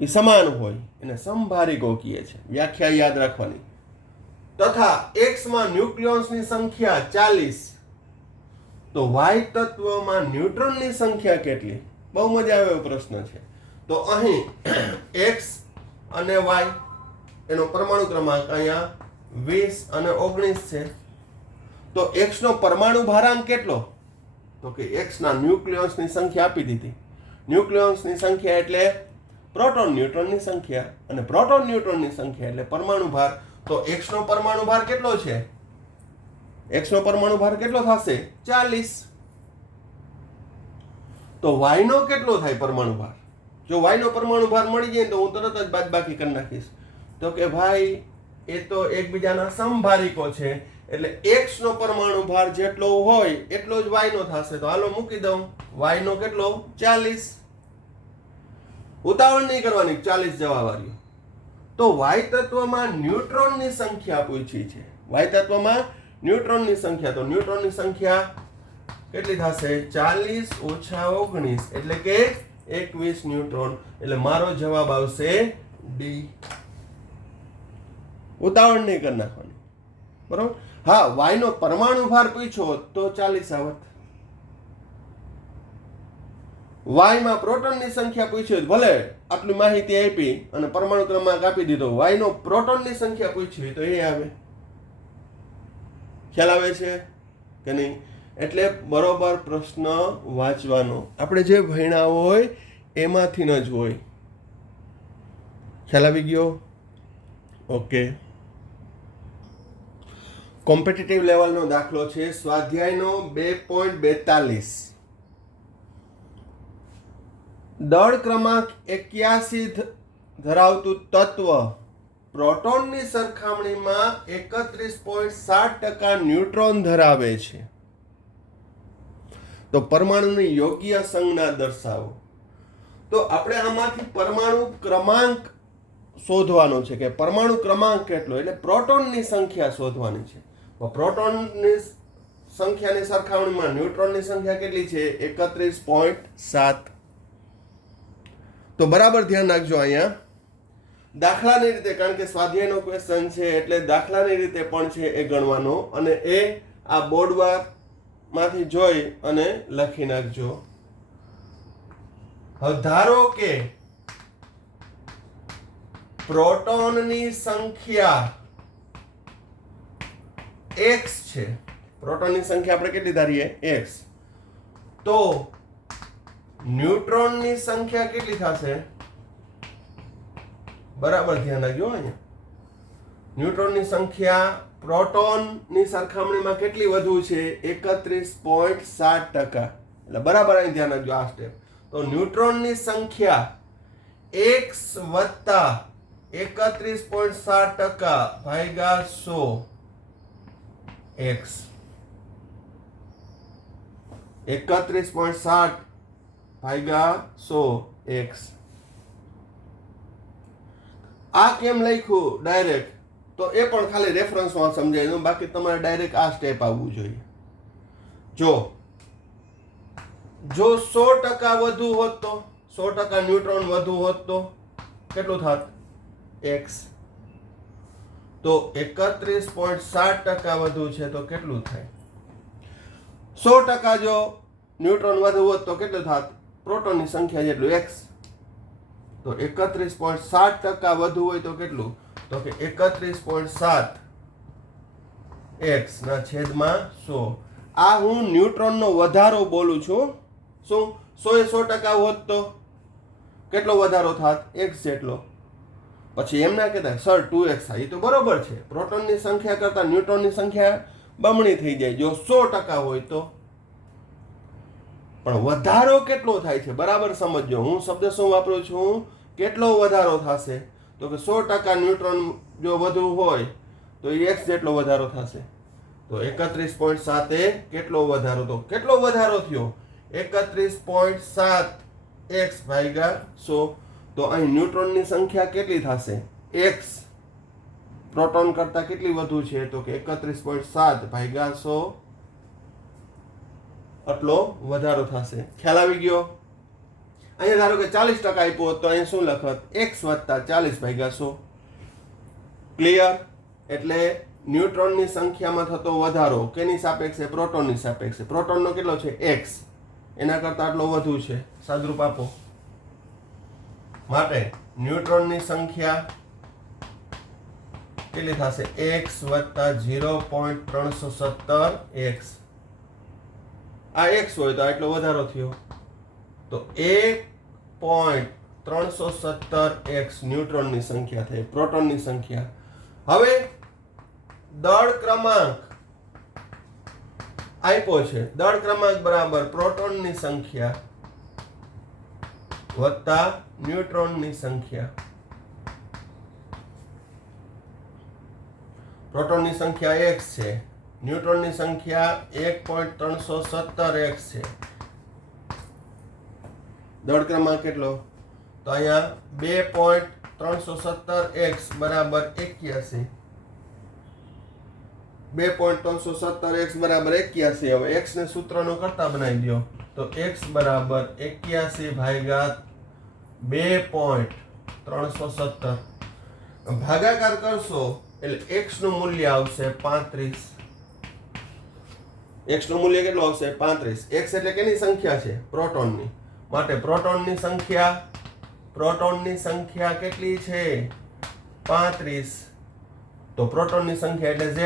એ સમાન હોય એને સમભારિકો કહે છે. વ્યાખ્યા યાદ રાખવાની. તથા X માં ન્યુક્લિયોન્સની સંખ્યા 40, તો Y તત્વમાં ન્યુટ્રોનની સંખ્યા કેટલી? બહુ મજા આવે એવો પ્રશ્ન છે. તો અહીં X અને Y એનો પરમાણુ ક્રમાંક અહીંયા 20 અને 19 છે. તો X નો પરમાણુ ભારાંક કેટલો? તો કે X ના ન્યુક્લિયોન્સની સંખ્યા આપી દીધી. ન્યુક્લિયોન્સની સંખ્યા એટલે પ્રોટોન ન્યુટ્રોનની સંખ્યા, અને પ્રોટોન ન્યુટ્રોનની સંખ્યા એટલે પરમાણુ ભાર. તો X નો પરમાણુ ભાર કેટલો છે? X નો પરમાણુ ભાર કેટલો થશે? 40. તો Y નો કેટલો થાય પરમાણુ ભાર? જો Y નો પરમાણુ ભાર મળી જાય તો હું તરત જ બાદબાકી કરી નાખીશ. તો કે ભાઈ એ તો એકબીજાના સમભારિકો છે, એટલે X નો પરમાણુ ભાર જેટલો હોય એટલો જ Y નો થશે. તો હાલો મૂકી દઉં. Y નો કેટલો? 40. ઉતાવળ નહીં કરવાની, 40 જવાબ આવ્યો. તો Y તત્વમાં ન્યુટ્રોનની સંખ્યા પૂછી છે. Y તત્વમાં ન્યુટ્રોનની સંખ્યા, તો ન્યુટ્રોનની સંખ્યા કેટલી થશે? 40 ઓછા 19 એટલે કે 21 ન્યુટ્રોન. એટલે મારો જવાબ આવશે ડી. ઉતાવળ નહીં કરી નાખવાની, બરોબર? હા, Y નો પરમાણુ ભાર પૂછ્યો તો 40 આવત. Y માં પ્રોટોનની સંખ્યા પૂછી, ભલે આટલી માહિતી આપી અને પરમાણુ ક્રમાંક આપી દીધો, Y નો પ્રોટોનની સંખ્યા પૂછી તો એ આવે. ખ્યાલ આવે છે કે નહીં? એટલે બરોબર પ્રશ્ન વાંચવાનો. આપણે જે ભણ્યા હોય એમાંથી ન જ હોય. ખ્યાલ આવી ગયો? ઓકે. કોમ્પિટિટિવ લેવલનો દાખલો છે, સ્વાધ્યાયનો 2.42. દળ ક્રમાંક 81 ધરાવતું તત્વ પ્રોટોનની સરખામણીમાં 31.7% ન્યુટ્રોન ધરાવે છે. તો પરમાણુની યોગ્ય સંજ્ઞા દર્શાવો. તો આપણે આમાંથી પરમાણુ ક્રમાંક શોધવાનો છે કે પરમાણુ ક્રમાંક કેટલો, એટલે પ્રોટોનની સંખ્યા શોધવાની છે. તો પ્રોટોનની સંખ્યાની સરખામણીમાં ન્યુટ્રોનની સંખ્યા કેટલી છે? 31.7. તો બરાબર ધ્યાન રાખજો અહીંયા દાખલાની રીતે, કારણ કે સ્વાધ્યાયનો ક્વેશ્ચન છે એટલે દાખલાની રીતે પણ છે એ ગણવાનો, અને એ આ બોર્ડમાંથી જોઈ અને લખી નાખજો. હવે ધારો કે પ્રોટોનની સંખ્યા x છે. પ્રોટોનની સંખ્યા આપણે કેટલી ધારીએ? x. તો ન્યુટ્રોનની સંખ્યા કેટલી થશે? બરાબર ધ્યાન રાખજો અહીંયા. ન્યુટ્રોનની સંખ્યા પ્રોટોનની સરખામણીમાં કેટલી વધુ છે? 31.7%. એટલે બરાબર અહીં ધ્યાન રાખજો આ સ્ટેપ. તો ન્યુટ્રોનની સંખ્યા x વત્તા 31.7% ભાગ્યા 100 x. 31.7 ભાગ્યા 100 x. આ કેમ લખ્યું ડાયરેક્ટ? તો એ પણ ખાલી રેફરન્સમાં સમજાય દઉં, બાકી તમારે ડાયરેક્ટ આ સ્ટેપ આવવું જોઈએ. જો 100% વધુ હોત તો 100% ન્યુટ્રોન વધુ હોત તો કેટલું થાત? x. તો 31.7% વધુ છે તો કેટલું થાય? 100% જો ન્યુટ્રોન વધુ હોત તો કેટલું થાત? પ્રોટોનની સંખ્યા જેટલું x. તો 31.7% વધુ હોય તો કેટલું? તો કે 31.7 x ના છેદમાં 100. આ હું ન્યુટ્રોનનો વધારો બોલું છું. શું 100% હોત તો કેટલો વધારો થાત? x જેટલો. પછી એમ ના કહેતા સર 2x. એ તો બરોબર છે, પ્રોટોનની સંખ્યા કરતાં ન્યુટ્રોનની સંખ્યા બમણી થઈ જાય જો 100% હોય તો. પણ વધારો કેટલો થાય છે બરાબર સમજો. હું શબ્દ શું વાપરું છું? કેટલો વધારો થશે? તો કે 100% ન્યુટ્રોન જો વધુ હોય તો x જેટલો વધારો થશે. તો 31.7 એ કેટલો વધારો? તો કેટલો વધારો થયો? 31.7 x ભાગ્યા 100. તો અહીં ન્યુટ્રોનની સંખ્યા કેટલી થશે? x પ્રોટોન કરતા કેટલી વધુ છે? તો કે 31.7 ભાગ્યા 100 આટલો વધારો થશે. ખ્યાલ આવી ગયો? અહીંયા ધારો કે 40% આપ્યો તો અહીં શું લખત? x વત્તા 40 ભાગ્યા 100. ક્લિયર? એટલે ન્યુટ્રોનની સંખ્યામાં થતો વધારો કેની સાપેક્ષે? પ્રોટોનની સાપેક્ષે. પ્રોટોનનો કેટલો છે? x. એના કરતાં આટલો વધુ છે. સાદરૂપ આપો. માટે ન્યુટ્રોનની સંખ્યા કેટલી થશે? x વત્તા 0.317x. આ x હોય તો આટલો વધારો થયો, તો 1.317x ન્યુટ્રોનની સંખ્યા થઈ, પ્રોટોનની સંખ્યા. હવે દળ ક્રમાંક આપ્યો છે. દળ ક્રમાંક બરાબર પ્રોટોનની સંખ્યા વત્તા ન્યુટ્રોનની સંખ્યા. પ્રોટોનની સંખ્યા x છે, ન્યુટ્રોનની સંખ્યા 1.317x છે. દળ ક્રમાંક કેટલો? તો અહીંયા 2.317x બરાબર 81. 2.317x બરાબર 81. હવે x ને સૂત્રનો કરતા બનાવી દો, તો x બરાબર 81 ભાગ્યા 2.317. ભાગાકાર કરશો એટલે x નું મૂલ્ય આવશે 35. x નું મૂલ્ય કેટલું આવશે? 35. x એટલે કેની સંખ્યા છે? પ્રોટોનની. માટે પ્રોટોનની સંખ્યા કેટલી છે? 35. તો પ્રોટોનની સંખ્યા એટલે z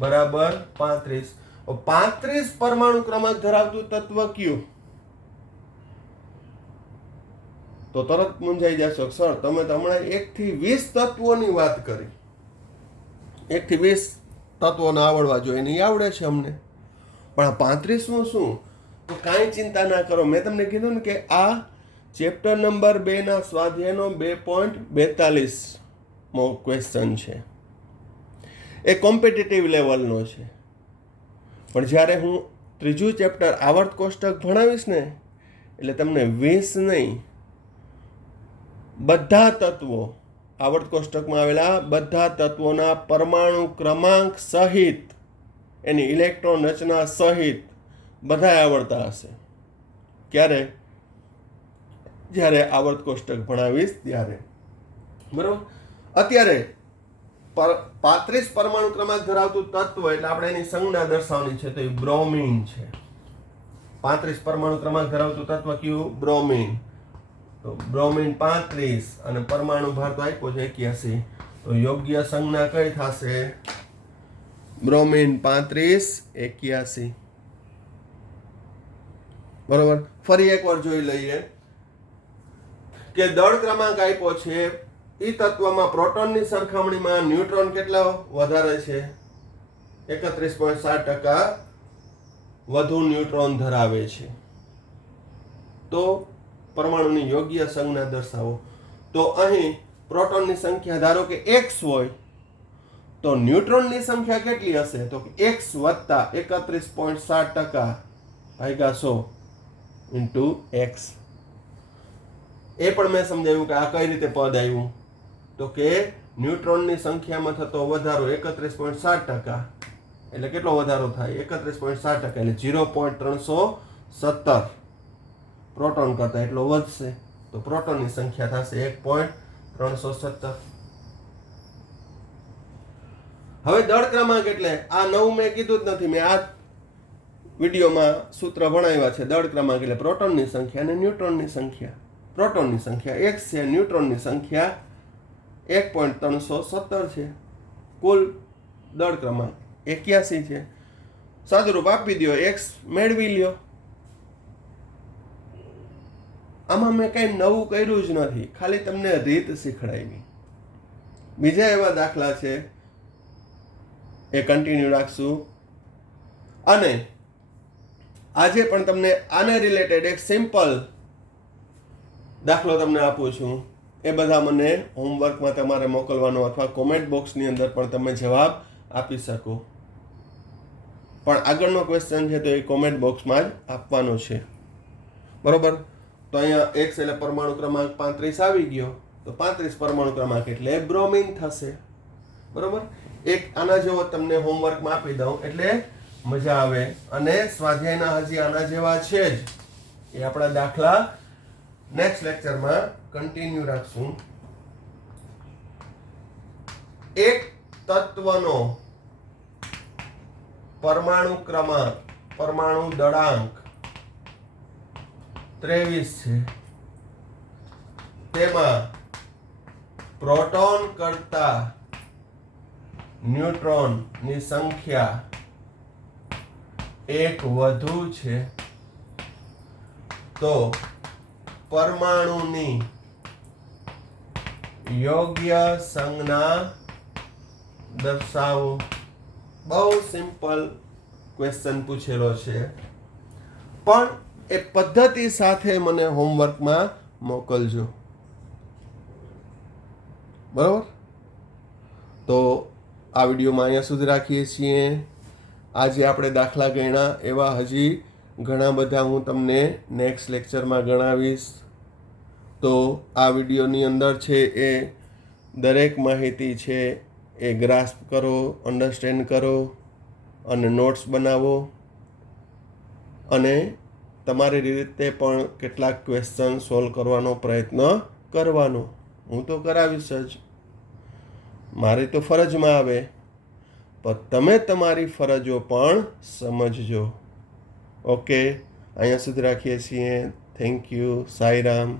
બરાબર 35. 35 પરમાણુ ક્રમાંક ધરાવતું તત્વ કયું? તો તરત મૂંઝાઈ જશો, સર તમે તો હમણાં 1 થી 20 તત્વોની વાત કરી. 1 થી 20 તત્વોને આવડવા જોઈએ, નહીં આવડે છે અમને. પણ આ 35નું શું? તો કાંઈ ચિંતા ના કરો. મેં તમને કીધું ને કે આ ચેપ્ટર નંબર 2 ના સ્વાધ્યાયનો 2.42 મો ક્વેશ્ચન છે. એ કોમ્પિટિટિવ લેવલનો છે. પણ જ્યારે હું ત્રીજું ચેપ્ટર આવર્ત કોષ્ટક ભણાવીશ ને, એટલે તમને 20 નહીં, બધા તત્વો, આવર્ત કોષ્ટકમાં આવેલા બધા તત્વોના પરમાણુ ક્રમાંક સહિત, એની ઇલેક્ટ્રોન રચના સહિત બધા આવડતા હશે. ક્યારે? જ્યારે આવર્ત કોષ્ટક ભણાવીશ ત્યારે. બરોબર. અત્યારે 35 પરમાણુ ક્રમાંક ધરાવતું તત્વ એટલે આપણે એની સંજ્ઞા દર્શાવવાની છે, તો એ બ્રોમિન છે. 35 પરમાણુ ક્રમાંક ધરાવતું તત્વ કયું? બ્રોમિન. તો બ્રોમિન 35 અને પરમાણુ ભાર તો આપ્યો છે 81. તો યોગ્ય સંજ્ઞા કઈ થશે? બ્રોમિન 35 81. બરોબર. ફરી એકવાર જોઈ લઈએ કે દળ ક્રમાંક આપ્યો છે. ઈ તત્વમાં પ્રોટોનની સરખામણીમાં ન્યુટ્રોન કેટલા વધારે છે? 31.7% વધુ ન્યુટ્રોન ધરાવે છે. તો પરમાણુની યોગ્ય સંજ્ઞા દર્શાવો. તો અહીં પ્રોટોનની સંખ્યા ધારો કે x હોય, તો ન્યુટ્રોનની સંખ્યા કેટલી હશે? તો x વત્તા 31.7% ભાગ્યા 100 ઇન્ટુ x. એ પણ મેં સમજાવ્યું કે આ કઈ રીતે પદ આવ્યું. તો કે ન્યુટ્રોનની સંખ્યામાં થતો વધારો 31.7%, એટલે કેટલો વધારો થાય? 31.7%, એટલે 0.317 પ્રોટોન કરતા એટલો વધશે. તો પ્રોટોનની સંખ્યા થશે 1.317. હવે દળ ક્રમાંક એટલે આ નવું મેં કીધું જ નથી, મેં આ વિડીયોમાં સૂત્ર ભણાવ્યા છે. દળ ક્રમાંક એટલે પ્રોટોનની સંખ્યા અને ન્યુટ્રોનની સંખ્યા. પ્રોટોનની સંખ્યા x છે, ન્યુટ્રોનની સંખ્યા 1.317 છે. કુલ દળ ક્રમાંક 81 છે. સાદુરૂપ આપી દો, x મેળવી લ્યો. આમાં મેં કંઈ નવું કર્યું જ નથી, ખાલી તમને રીત શીખડાવી. બીજા એવા દાખલા છે, એ કન્ટિન્યુ રાખશું. અને આજે પણ તમને આને રિલેટેડ એક સિમ્પલ દાખલો તમને આપું છું. એ બધા મને હોમવર્કમાં તમારે મોકલવાનો, અથવા કોમેન્ટ બોક્સની અંદર પણ તમે જવાબ આપી શકો. પણ આગળનો ક્વેશ્ચન છે તો એ કોમેન્ટ બોક્સમાં જ આપવાનો છે. બરોબર. તો અહીંયા x એટલે પરમાણુ ક્રમાંક 35 આવી ગયો, તો 35 પરમાણુ ક્રમાંક એટલે બ્રોમિન થશે. બરોબર. એક આના જેવો તમને હોમવર્કમાં આપી દઉં એટલે મજા આવે. અને સ્વાધ્યાયના હજી આના જેવા છે જ, એ આપણા દાખલા નેક્સ્ટ લેક્ચરમાં કન્ટિન્યુ રાખશું. એક તત્વનો પરમાણુ ક્રમાંક, પરમાણુ દળાંક 23 છે. તેમાં પ્રોટોન કરતા ન્યુટ્રોનની સંખ્યા 1 વધુ છે, તો પરમાણુની યોગ્ય સંજ્ઞા દર્શાવો. બહુ સિમ્પલ ક્વેશ્ચન પૂછેલો છે, પણ એ પદ્ધતિ સાથે મને હોમવર્કમાં મોકલજો. બરાબર? તો આ વિડીયોમાં અહીંયા સુધી રાખીએ છીએ. આજે આપણે દાખલા ગણ્યા, એવા હજી ઘણા બધા હું તમને નેક્સ્ટ લેક્ચરમાં ગણાવીશ. તો આ વિડીયોની અંદર છે એ દરેક માહિતી છે એ ગ્રાસ્પ કરો, અન્ડરસ્ટેન્ડ કરો અને નોટ્સ બનાવો, અને તમારી રીતે પણ કેટલાક ક્વેશ્ચન સોલ્વ કરવાનો પ્રયત્ન કરવાનો. હું તો કરાવીશ જ, મારી તો ફરજમાં આવે, પણ તમે તમારી ફરજો પણ સમજજો. ઓકે, અહીંયા સુધી રાખીએ છીએ. Thank you. સાંઈરામ.